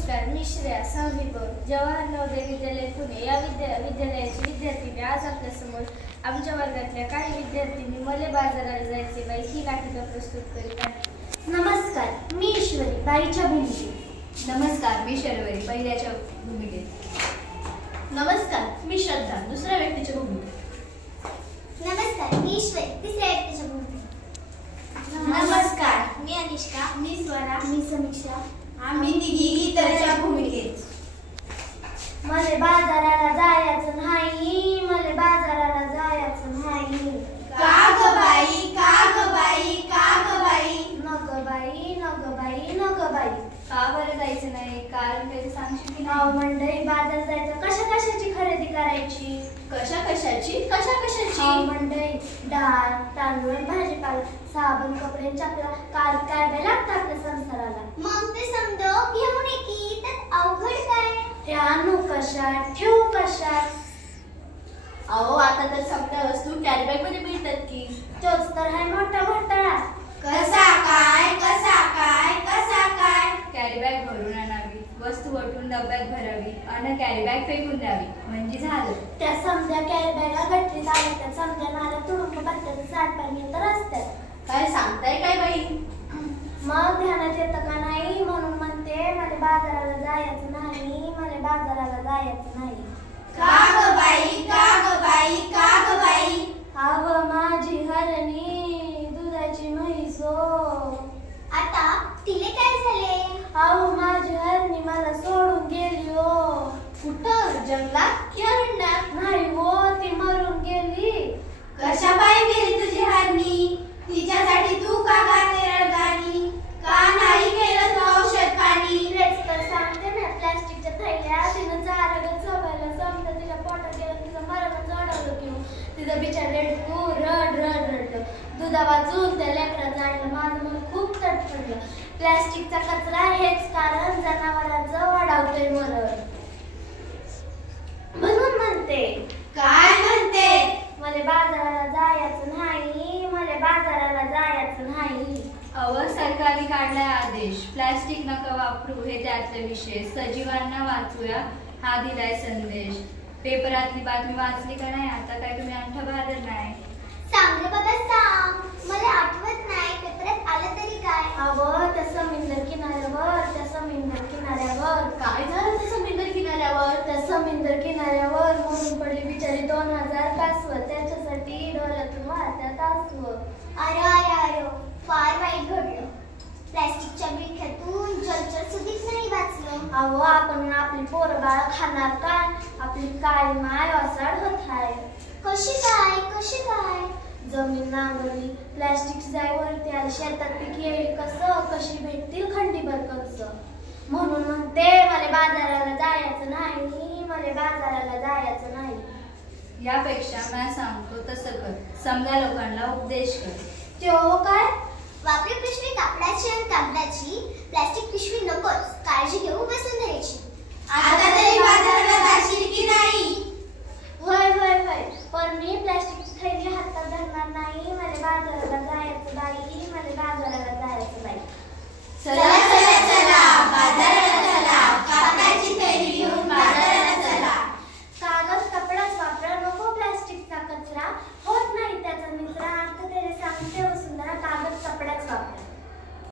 नमस्कार, मी श्रेया 6वी ब जवाहर नवोदय विद्यालय पुणे या विद्यालयाची विद्यार्थिनी आज आपल्यासमोर आमच्या वर्गातल्या काही विद्यार्थिनी मले बाजाराला जायचे बाई ही नाटिका प्रस्तुत करीत आहे। नमस्कार, मी ईश्वरी बाईच्या भूमिकेत। नमस्कार, मी शर्वरी पहिल्याच्या भूमिकेत। नमस्कार, मी श्रद्धा दुसऱ्या व्यक्तीच्या भूमिकेत। नमस्कार, मी ईश्वरी तिसऱ्या व्यक्तीच्या भूमिकेत। नमस्कार, मी अनिष्का, मी स्वरा, मी समीक्षा, आम्ही तिघी इतरच्या भूमिकेत। मले बाजाराला जायचं नाही, मले बाजाराला जायचं नाही। का ग बाई, का ग बाई, का ग बाई? नग बाई, नग बाई, नग बाई। का बरं जायचं नाही? कारण काही सांगशील की नाव नाही? मंडई बाजार जायचं, कशाची खरेदी करायची? कशाची मंडई डाळ तांदूळ भाजीपाला साबण कपडे चपला काय बाय लागतं आपल्या संसाराला। मग ते समजा घेऊन ये की त्यात अवघड काय? ते आणू कशात ठेवू कशात? अहो आता तर सगळ्या वस्तू कॅरी बॅग मध्ये मिळतात की। तोच तर आहे मोठा घोटाळा। कसा काय, कसा काय, कसा काय? कॅरी बॅग भरून आणावी, वस्तू वाटून डब्यात भरावी आणि कॅरी बॅग फेकून द्यावी म्हणजे झालं। त्या समजा कॅरी बॅगा गटरीत आल्या त्या समजा नाला तुडुंब बसतात साठपर्यंत रस्त्यात। काय सांगताय काय बाई? मग ध्यानात येतं का नाही म्हणून म्हणते मला बाजाराला जायचं नाही, मला बाजाराला जायचं नाही। का ग बाई, का ग बाई, का ग बाई? आव माझी हरणी दुधाची म्हैसो, आता तिले काय झाले? आव माझी हरणी मला सोडून गेली हो। कुठं जंगलात की अरण्यात? नाही हो, ती मरून गेली। कशा बाई गेली तुझी हरणी? तिच्यासाठी तू का गाते रडगाणी? का नाही केलं तू औषध पाणी? तेच तर सांगते ना, प्लास्टिकच्या थैल्या तिनं चाराला चवायला समजा तिच्या पोटात गेलं, तिचं मरण चढवलं किंवा तिचं बिचार रेडकू रड रड रडलं। दुधा वाचून त्या लेकराचं आणलं, माझं मन खूप तडफडलं। प्लास्टिकचा कचरा हेच कारण जनावरांचं वाढवतोय मरण। म्हणून म्हणते, काय म्हणते? मला बाजाराला जायचं नाही, मला बाजाराला जायचं नाही। अव सरकारने काढलाय आदेश, प्लास्टिक नका वापरू हे त्यातले विषय, सजीवांना वाचूया हा दिलाय संदेश। पेपरातली बातमी वाचली का नाही? आता काय तुम्ही अंगठा बहादर नाही? सांग रे बाबा सांग, मला आठवत नाही, पेपरात आलं तरी काय? अवं त्या समुद्र किनाऱ्यावर, त्या समुद्र किनाऱ्यावर काय झालं त्या समुद्र किनाऱ्यावर? त्या समुद्र किनाऱ्यावर मरून पडली बिचारी 2000 कासव, त्याच्यासाठी डोळ्यातून वाहत्यात आसव। अरे अरे अरे, फार वाईट घडलं। प्लास्टिकच्या विळख्यातून जलचर सुधीच नाही वाचलं। अहो आपण आपली पोरं बाळ खाणार काय? आपली काळी माय वासाड होत आहे। कशी काय? जमीन नांगरली, प्लास्टिक जाय वरती आली, शेतात पीक येईल कसं? कशी भेटतील खंडीभर कर्ज? म्हणून म्हणते मला बाजाराला जायचं नाही, मला बाजाराला जायचं नाही। यापेक्षा मी सांगतो तसं कर, समजा लोकांना उपदेश कर। तो काय? वापरी पिशवी कापडाची आणि कागदाची, प्लास्टिक पिशवी नकोच, काळजी घेऊ बस